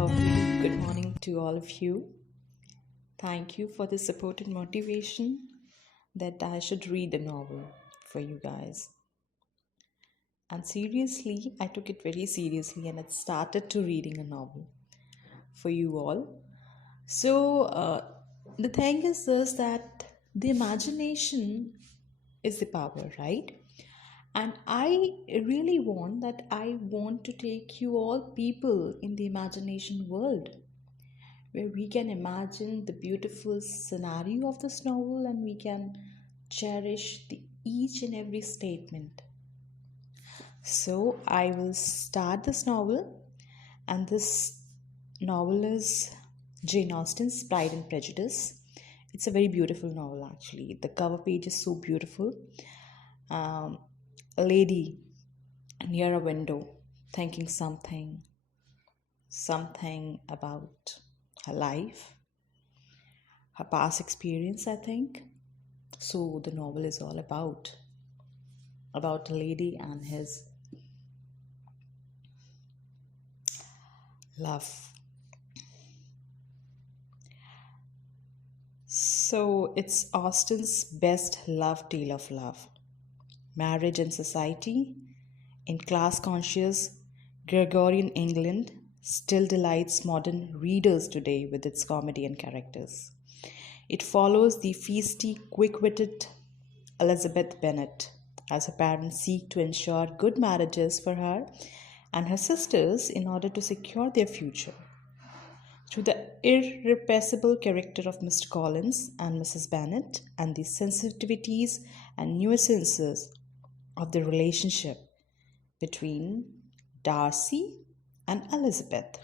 A very good morning to all of you. Thank you for the support and motivation that I should read a novel for you guys. And seriously, I took it very seriously and I started to reading a novel for you all. So, the thing is this that the imagination is the power, right? And I really want to take you all people in the imagination world where we can imagine the beautiful scenario of this novel and we can cherish the each and every statement. So I will start this novel, and this novel is Jane Austen's Pride and Prejudice. It's a very beautiful novel, actually. The cover page is so beautiful. A lady near a window thinking something about her life, her past experience, I think. So the novel is all about a lady and his love. So it's Austen's best love tale of love. Marriage and society in class-conscious Gregorian England still delights modern readers today with its comedy and characters. It follows the feisty, quick-witted Elizabeth Bennet as her parents seek to ensure good marriages for her and her sisters in order to secure their future. Through the irrepressible character of Mr. Collins and Mrs. Bennet and the sensitivities and nuances of the relationship between Darcy and Elizabeth.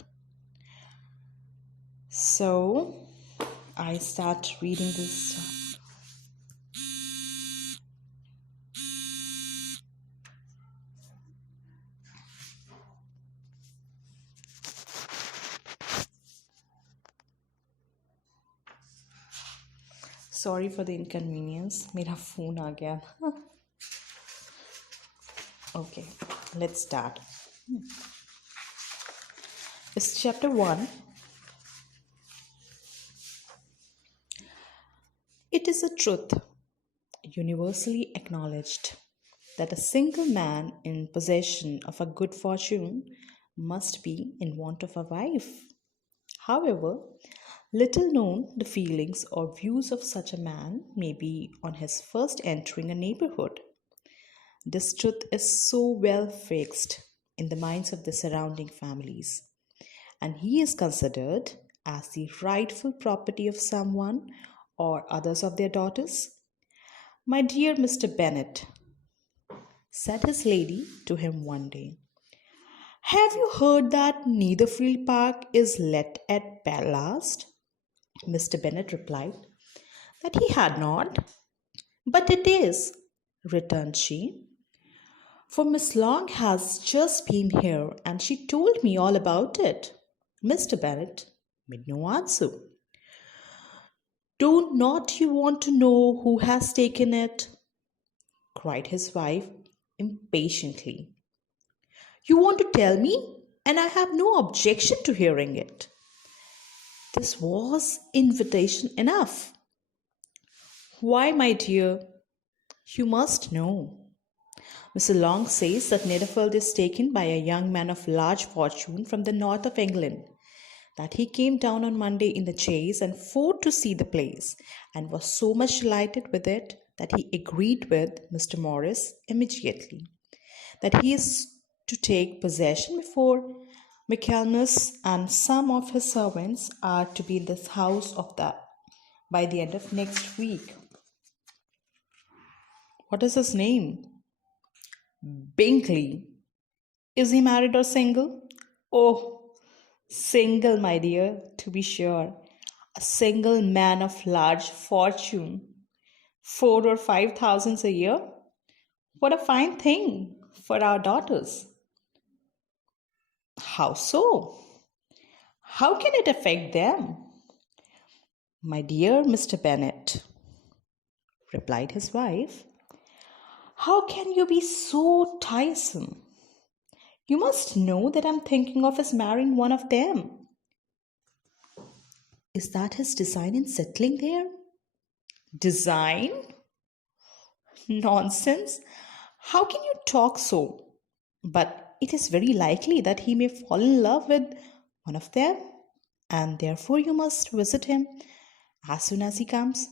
So I start reading this. Sorry for the inconvenience. मेरा phone आ गया. Okay, let's start. It's chapter 1. It is a truth, universally acknowledged, that a single man in possession of a good fortune must be in want of a wife. However, little known the feelings or views of such a man may be on his first entering a neighborhood. This truth is so well fixed in the minds of the surrounding families, and he is considered as the rightful property of someone or others of their daughters. "My dear Mr. Bennet," said his lady to him one day, "have you heard that Netherfield Park is let at last?" Mr. Bennet replied that he had not. "But it is," returned she, "for Miss Long has just been here and she told me all about it." Mr. Bennet made no answer. "Do not you want to know who has taken it?" cried his wife impatiently. "You want to tell me, and I have no objection to hearing it." This was invitation enough. "Why, my dear, you must know. Mr. Long says that Netherfield is taken by a young man of large fortune from the north of England, that he came down on Monday in the chaise and 4 to see the place, and was so much delighted with it that he agreed with Mr. Morris immediately, that he is to take possession before Michaelmas, and some of his servants are to be in this house by the end of next week. What is his name? Bingley. Is he married or single? Oh, single, my dear, to be sure. A single man of large fortune. 4 or 5 thousands a year. What a fine thing for our daughters. How so? How can it affect them? My dear Mr. Bennet, replied his wife, how can you be so tiresome? You must know that I'm thinking of his marrying one of them. Is that his design in settling there? Design? Nonsense. How can you talk so? But it is very likely that he may fall in love with one of them, and therefore you must visit him as soon as he comes.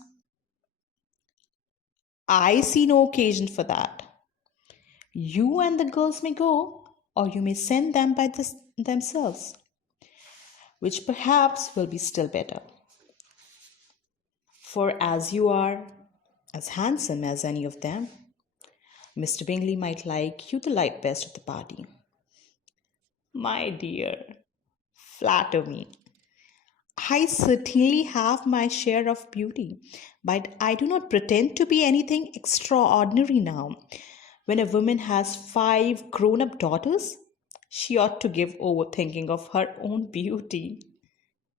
I see no occasion for that. You and the girls may go, or you may send them by themselves, which perhaps will be still better. For as you are as handsome as any of them, Mr. Bingley might like you the light best of the party. My dear, flatter me. I certainly have my share of beauty, but I do not pretend to be anything extraordinary now. When a woman has 5 grown up daughters, she ought to give over thinking of her own beauty.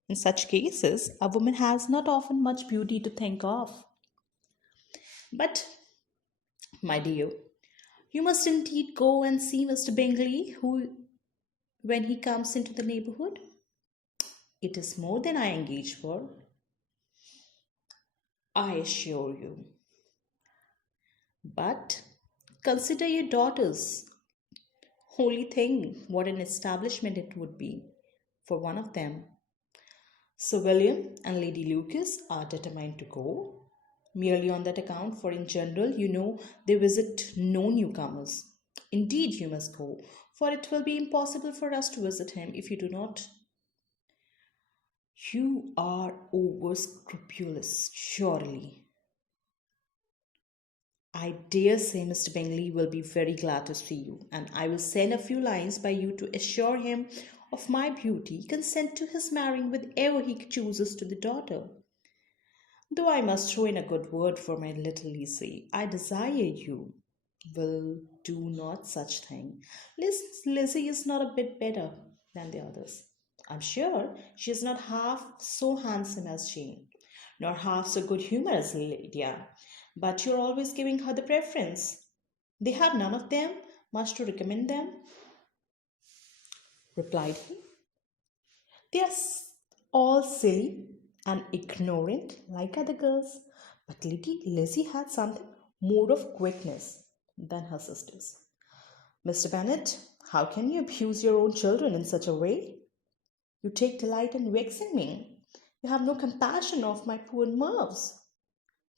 In such cases, a woman has not often much beauty to think of. But, my dear, you must indeed go and see Mr. Bingley, who, when he comes into the neighborhood. It is more than I engage for, I assure you. But consider your daughters. Only think what an establishment it would be for one of them. Sir William and Lady Lucas are determined to go, merely on that account, for in general, they visit no newcomers. Indeed, you must go, for it will be impossible for us to visit him if you do not. You are over scrupulous, surely. I dare say Mr. Bingley will be very glad to see you, and I will send a few lines by you to assure him of my beauty, consent to his marrying with ever he chooses to the daughter. Though I must throw in a good word for my little Lizzie, I desire you will do not such thing. Lizzie is not a bit better than the others. I'm sure she is not half so handsome as Jane, nor half so good humored as Lydia, but you're always giving her the preference. They have none of them much to recommend them, replied he. They are all silly and ignorant like other girls, but Lizzie had something more of quickness than her sisters. Mr. Bennet, how can you abuse your own children in such a way? You take delight in vexing me. You have no compassion of my poor nerves.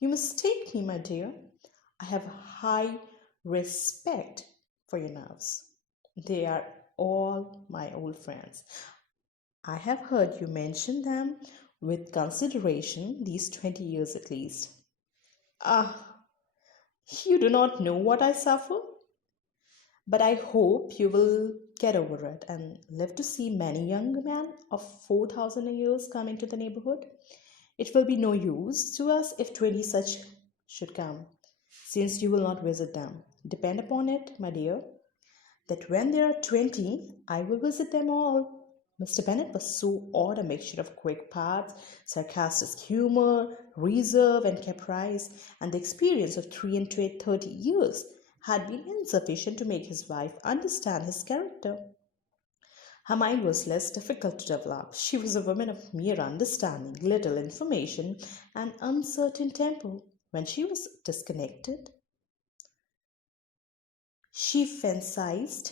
You mistake me, my dear. I have high respect for your nerves. They are all my old friends. I have heard you mention them with consideration these 20 years at least. Ah, you do not know what I suffer, but I hope you will get over it and live to see many young men of 4,000 years come into the neighborhood. It will be no use to us if 20 such should come, since you will not visit them. Depend upon it, my dear, that when there are 20, I will visit them all. Mr. Bennet was so odd a mixture of quick parts, sarcastic humor, reserve, and caprice, and the experience of 30 years had been insufficient to make his wife understand his character. Her mind was less difficult to develop. She was a woman of mere understanding, little information, and uncertain temper. When she was disconnected, she fancied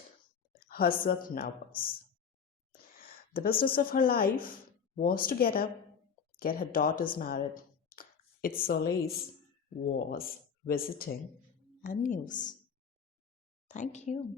herself nervous. The business of her life was to get up, get her daughters married. Its solace was visiting and news. Thank you.